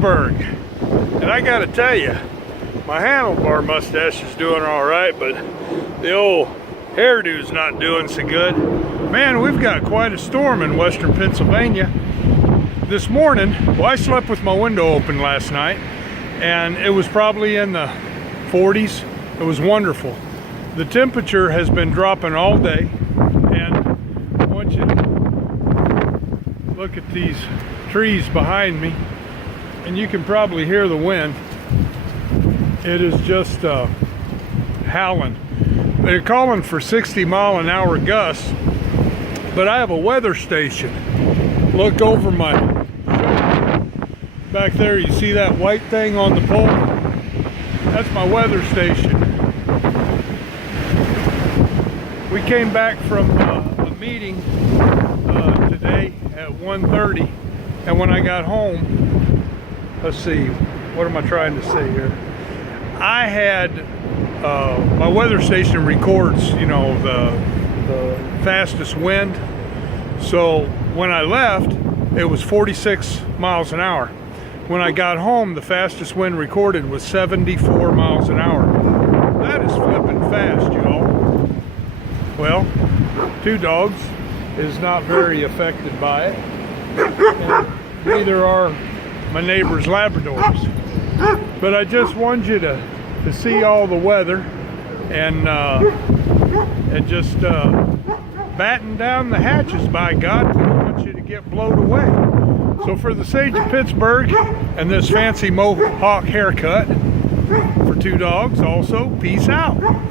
Pittsburgh. And I gotta tell you, my handlebar mustache is doing all right, but the old hairdo's not doing so good. Man, we've got quite a storm in western Pennsylvania. This morning, well, I slept with my window open last night, and it was probably in the 40s. It was wonderful. The temperature has been dropping all day, and I want you to look at these trees behind me, and you can probably hear the wind. It is just howling. They're calling for 60-mile-an-hour gusts, but I have a weather station. Look over my shoulder. Back there, you see that white thing on the pole? That's my weather station. We came back from a meeting today at 1:30, and when I got home, let's see, what am I trying to say here? I had my weather station records, you know, the fastest wind. So when I left, it was 46 miles an hour. When I got home, the fastest wind recorded was 74 miles an hour. That is flipping fast, y'all. Well, two dogs is not very affected by it, and neither are my neighbor's Labradors. But I just wanted you to see all the weather and just batten down the hatches, by God. We don't want you to get blown away. So for the Sage of Pittsburgh and this fancy mohawk haircut for two dogs also, peace out.